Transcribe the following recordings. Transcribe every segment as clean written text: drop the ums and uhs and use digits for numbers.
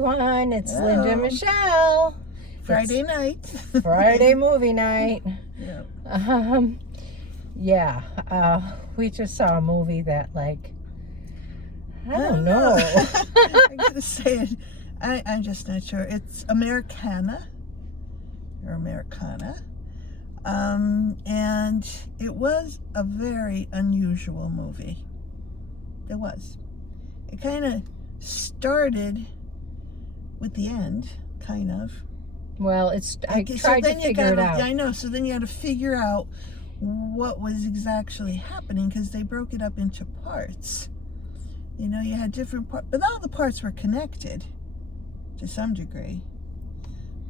Everyone, it's Hello. Linda and Michelle. Friday night. Friday movie night. Yeah. We just saw a movie that, like, I don't know. I'm gonna say it. I'm just not sure. It's Americana or Americana, and it was a very unusual movie. It was. It kind of started with the end, kind of. Well, I tried to figure it out. I know. So then you had to figure out what was actually happening because they broke it up into parts. You know, you had different parts, but all the parts were connected to some degree.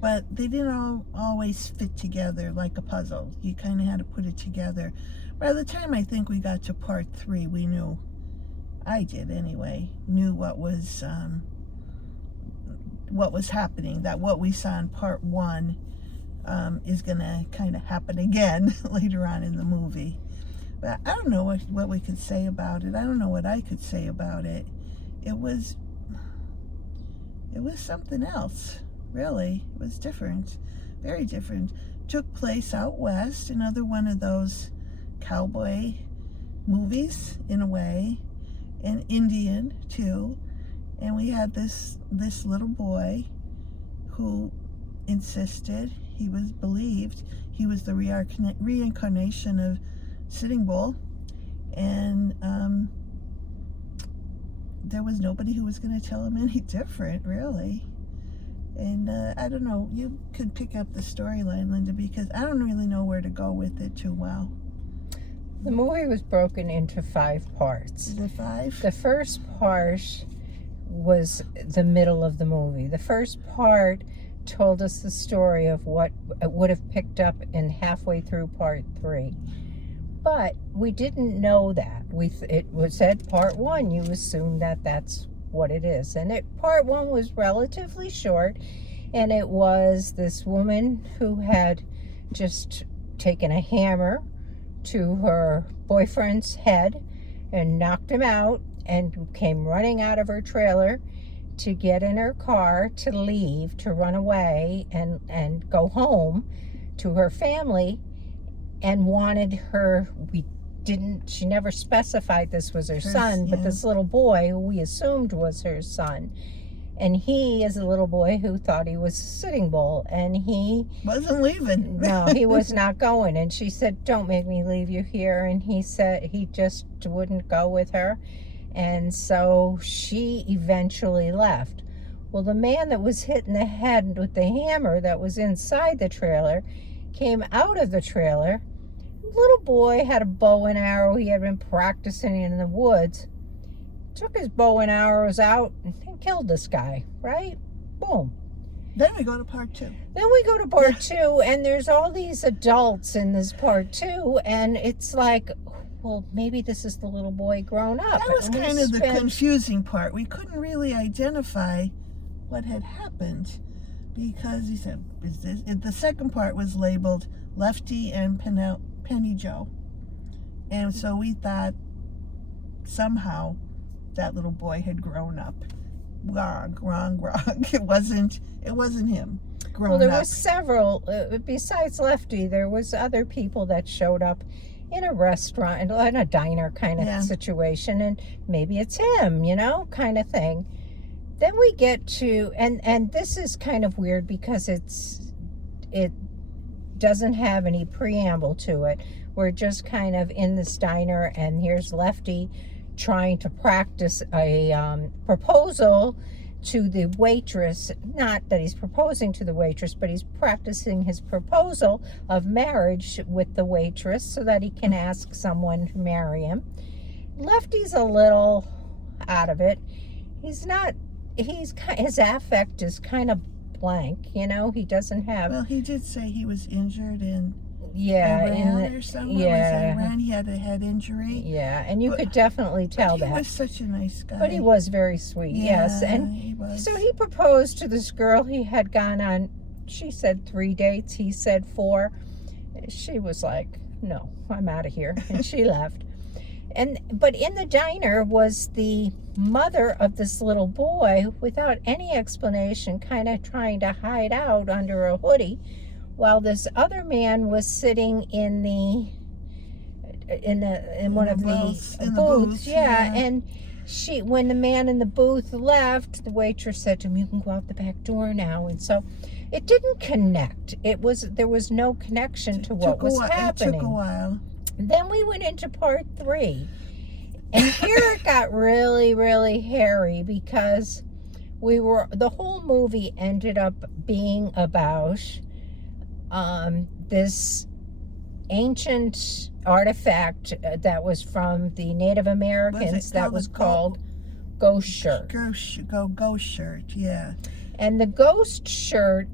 But they didn't always fit together like a puzzle. You kind of had to put it together. By the time I think we got to part 3, we knew, I did anyway, knew what was happening, that what we saw in part 1 is going to kind of happen again later on in the movie. But I don't know what we could say about it. I don't know what I could say about it. It was something else, really. It was different, very different. Took place out west, another one of those cowboy movies in a way, and Indian too. And we had this little boy who insisted, believed he was the reincarnation of Sitting Bull, and there was nobody who was going to tell him any different, really. And I don't know, you could pick up the storyline, Linda, because I don't really know where to go with it too well. The movie was broken into 5 parts. Is it 5? The first part was the middle of the movie. The first part told us the story of what it would have picked up in halfway through part 3. But we didn't know that. It was said part 1. You assume that that's what it is. And part 1 was relatively short. And it was this woman who had just taken a hammer to her boyfriend's head and knocked him out, and came running out of her trailer to get in her car to leave, to run away and go home to her family, and wanted her, she never specified this was her son, but this little boy who we assumed was her son. And he is a little boy who thought he was Sitting Bull, and he wasn't leaving. No, he was not going. And she said, "Don't make me leave you here." And he said he just wouldn't go with her. And so she eventually left. Well, the man that was hit in the head with the hammer that was inside the trailer came out of the trailer. The little boy had a bow and arrow. He had been practicing in the woods. Took his bow and arrows out and killed this guy, right? Boom. Then we go to part 2. Then we go to part 2, and there's all these adults in this part 2, and it's like, well, maybe this is the little boy grown up. That was kind of the confusing part. We couldn't really identify what had happened because he said, the second part was labeled Lefty and Penny Joe. And so we thought somehow that little boy had grown up. Wrong. It wasn't him. Well, there were several, besides Lefty, there was other people that showed up in a restaurant, in a diner kind of situation, and maybe it's him, kind of thing. Then we get to, and this is kind of weird because it doesn't have any preamble to it. We're just kind of in this diner, and here's Lefty trying to practice a proposal to the waitress. Not that he's proposing to the waitress, but he's practicing his proposal of marriage with the waitress so that he can ask someone to marry him. Lefty's a little out of it. His affect is kind of blank, he doesn't have. Well, he did say he was injured in Iran or somewhere. Iran, he had a head injury. Yeah, and you could definitely tell that. He was such a nice guy. But he was very sweet, yes. And he was. So he proposed to this girl. He had gone on, she said 3 dates. He said 4. She was like, "No, I'm out of here." And she left. But in the diner was the mother of this little boy without any explanation, kind of trying to hide out under a hoodie, while this other man was sitting in one of the booths. Yeah, and when the man in the booth left, the waitress said to him, "You can go out the back door now." And so it didn't connect. There was no connection to what was happening. It took a while. Then we went into part 3. And here it got really, really hairy, because the whole movie ended up being about this ancient artifact that was from the Native Americans that was called ghost shirt. Ghost shirt, yeah. And the ghost shirt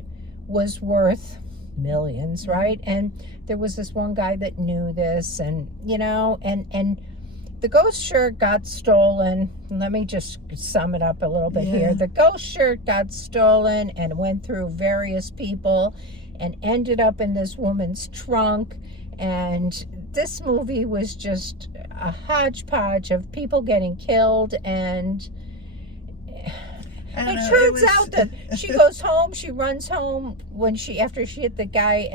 was worth millions, right? And there was this one guy that knew this, and and the ghost shirt got stolen. Let me just sum it up a little bit here. The ghost shirt got stolen and went through various people and ended up in this woman's trunk. And this movie was just a hodgepodge of people getting killed, and it turns out that she goes home. She runs home after she hit the guy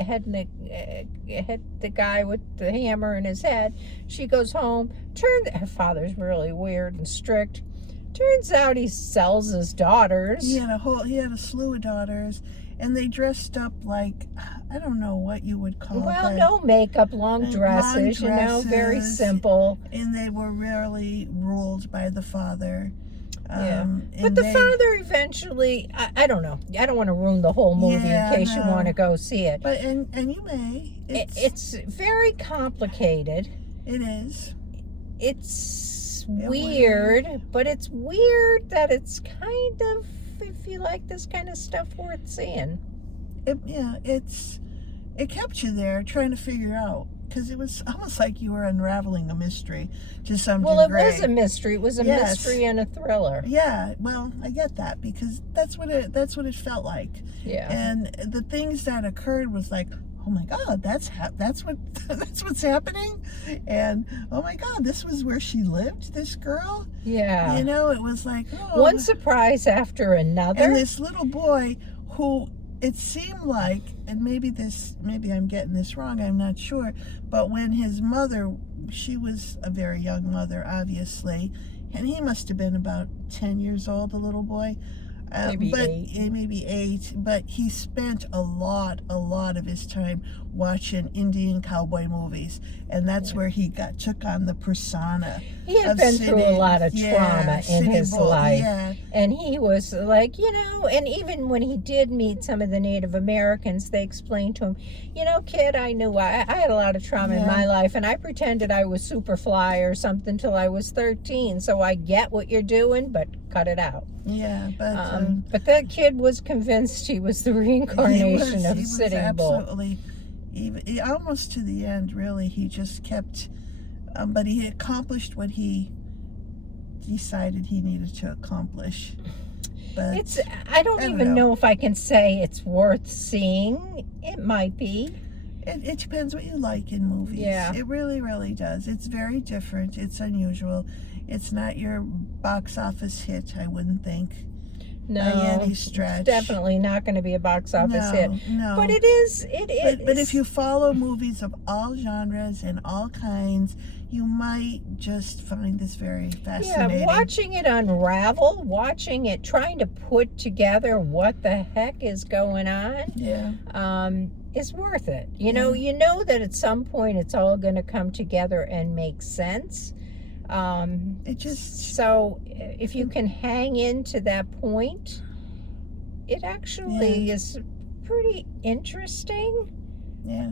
the guy with the hammer in his head. She goes home. Her father's really weird and strict. Turns out he sells his daughters. He had a slew of daughters, and they dressed up like, I don't know what you would call it. No makeup, long dresses, very simple. And they were rarely ruled by the father. But the father eventually, I don't know. I don't want to ruin the whole movie in case you want to go see it. But and you may. It's very complicated. It is. It's weird, but it's weird that it's kind of, if you like this kind of stuff, worth seeing. It kept you there trying to figure out, because it was almost like you were unraveling a mystery to some degree. Well, it was a mystery. It was a mystery and a thriller. Yeah, well, I get that, because that's what it felt like. Yeah. And the things that occurred was like, oh my God, that's what's happening, and oh my God, this was where she lived, this girl. Yeah. It was like, one surprise after another. And this little boy who, it seemed like, and maybe I'm getting this wrong, I'm not sure, but when his mother, she was a very young mother, obviously, and he must have been about 10 years old, the little boy. Maybe 8, but he spent a lot of his time watching Indian cowboy movies, and that's where he took on the persona. He had been through a lot of trauma in his life, and he was like, and even when he did meet some of the Native Americans, they explained to him, kid, I knew I had a lot of trauma in my life, and I pretended I was Superfly or something till I was 13, so I get what you're doing, but cut it out. Yeah, but that kid was convinced he was the reincarnation of Sitting Bull. Absolutely. Almost to the end, really, he just kept, but he accomplished what he decided he needed to accomplish. But I don't even know if I can say it's worth seeing. It might be. It depends what you like in movies. Yeah. It really, really does. It's very different. It's unusual. It's not your box office hit, I wouldn't think. No, by any stretch. It's definitely not going to be a box office hit. No. But it is. But if you follow movies of all genres and all kinds, you might just find this very fascinating. Yeah, watching it unravel, watching it, trying to put together what the heck is going on, is worth it. You know that at some point it's all going to come together and make sense. So if you can hang into that point, it actually is pretty interesting. Yeah,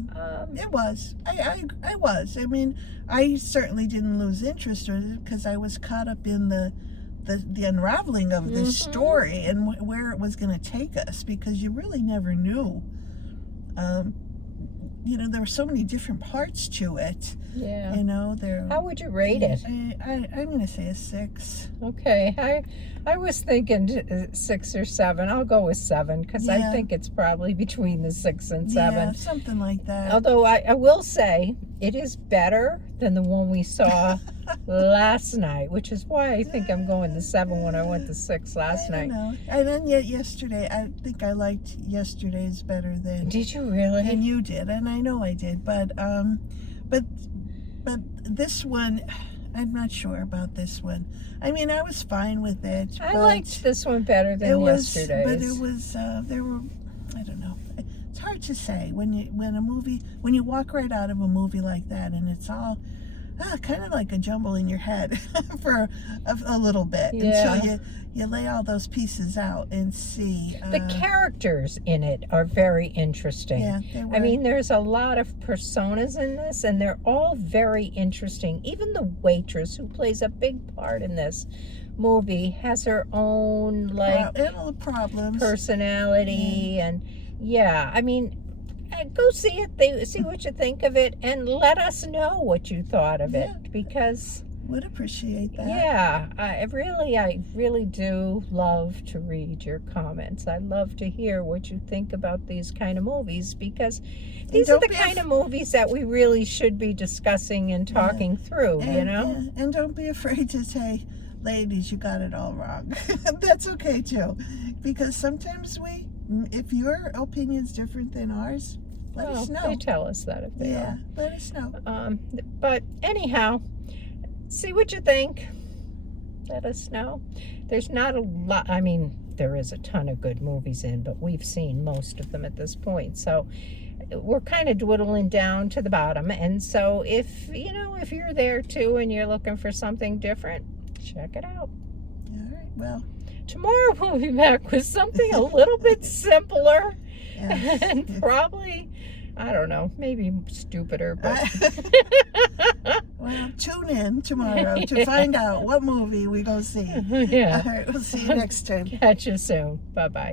it was. I was. I mean, I certainly didn't lose interest in it because I was caught up in the unraveling of this story and where it was going to take us, because you really never knew. There were so many different parts to it. Yeah. How would you rate it? I'm going to say a 6. Okay. I was thinking 6 or 7. I'll go with 7 because I think it's probably between the 6 and 7. Yeah, something like that. Although I will say it is better than the one we saw last night, which is why I think I'm going to 7 when I went to 6 last I night. know. And then yet yesterday, I think I liked yesterday's better than Did you really? and you did, and I know I did. But this one, I'm not sure about this one. I mean, I was fine with it. I but liked this one better than yesterday's. But it was there were, I don't know. It's hard to say when you walk right out of a movie like that and it's all kind of like a jumble in your head for a little bit until you lay all those pieces out and see. The characters in it are very interesting. Yeah, they were. I mean, there's a lot of personas in this, and they're all very interesting. Even the waitress, who plays a big part in this movie, has her own little problems, personality, and I mean, go see it. See what you think of it, and let us know what you thought of it, because would appreciate that. Yeah, I really do love to read your comments. I love to hear what you think about these kind of movies, because these are the kind of movies that we really should be discussing and talking through, you know? And don't be afraid to say, ladies, you got it all wrong. That's okay too, because sometimes if your opinion's different than ours, let us know. They tell us that if they are. Let us know. But anyhow, see what you think. Let us know. There's not a lot. I mean, there is a ton of good movies but we've seen most of them at this point. So we're kind of dwindling down to the bottom. And so if you're there too and you're looking for something different, check it out. All right. Well, tomorrow we'll be back with something a little bit simpler and probably, I don't know, maybe stupider, but well, tune in tomorrow to find out what movie we go see. Yeah. All right, we'll see you next time. Catch you soon. Bye-bye.